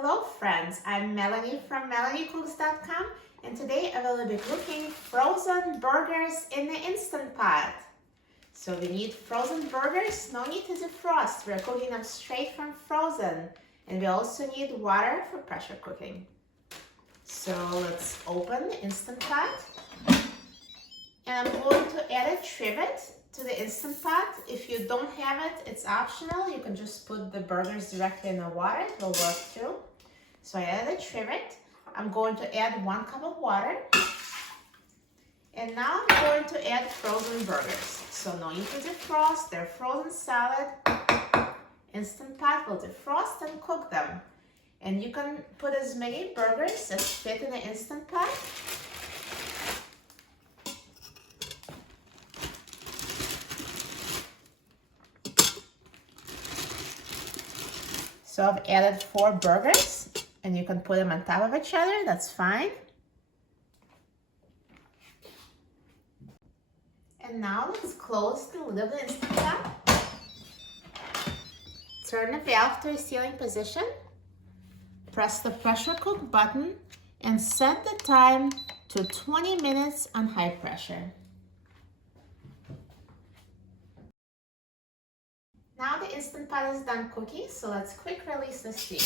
Hello friends, I'm Melanie from melaniecooks.com, and today I will be cooking frozen burgers in the Instant Pot. So we need frozen burgers, no need to defrost, we're cooking them straight from frozen. And we also need water for pressure cooking. So let's open the Instant Pot. And I'm going to add a trivet to the Instant Pot. If you don't have it, it's optional. You can just put the burgers directly in the water. It will work too. So I added a trivet. I'm going to add 1 cup of water. And now I'm going to add frozen burgers. So no need to defrost. They're frozen solid. Instant Pot will defrost and cook them. And you can put as many burgers as fit in the Instant Pot. So I've added 4 burgers, and you can put them on top of each other, that's fine. And now let's close the lid of the Instant Pot. Turn the valve to a sealing position. Press the pressure cook button and set the time to 20 minutes on high pressure. Now the Instant Pot is done cooking, so let's quick release the steam.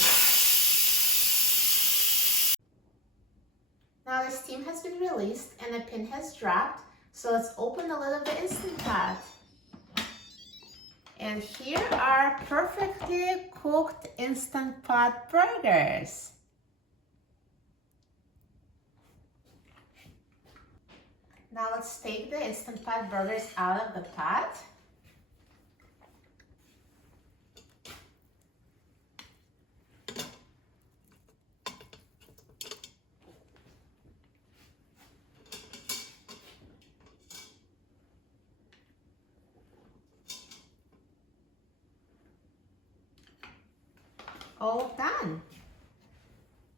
Now the steam has been released and the pin has dropped, so let's open the lid of the Instant Pot. And here are perfectly cooked Instant Pot burgers. Now let's take the Instant Pot burgers out of the pot. All done.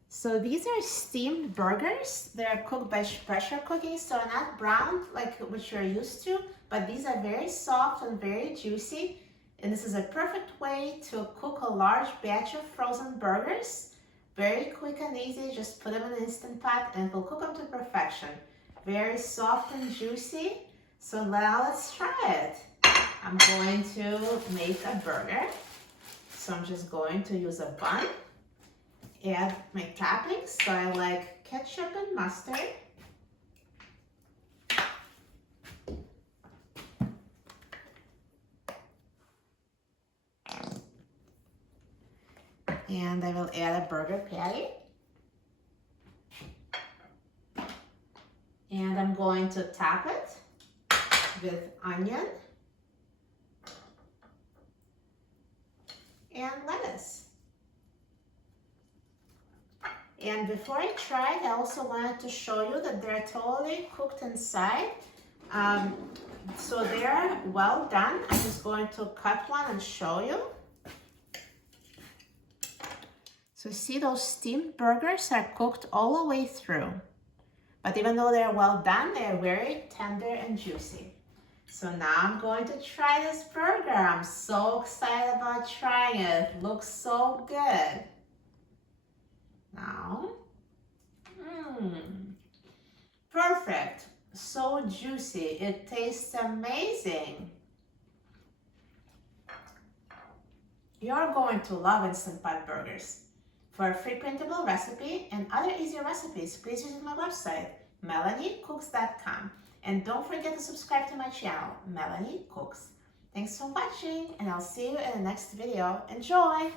So these are steamed burgers. They're cooked by pressure cooking, so not browned like what you're used to, but these are very soft and very juicy. And this is a perfect way to cook a large batch of frozen burgers. Very quick and easy, just put them in an Instant Pot and it will cook them to perfection. Very soft and juicy. So now let's try it. I'm going to make a burger. So I'm just going to use a bun, add my toppings. So I like ketchup and mustard. And I will add a burger patty. And I'm going to top it with onion and lettuce. And before I try it, I also wanted to show you that they're totally cooked inside. So they're well done. I'm just going to cut one and show you. So see, those steamed burgers are cooked all the way through. But even though they're well done, they're very tender and juicy. So now I'm going to try this burger. I'm so excited about trying it. It looks so good. Now, perfect. So juicy. It tastes amazing. You're going to love Instant Pot burgers. For a free printable recipe and other easy recipes, please visit my website, melaniecooks.com. And don't forget to subscribe to my channel, Melanie Cooks. Thanks for watching, and I'll see you in the next video. Enjoy!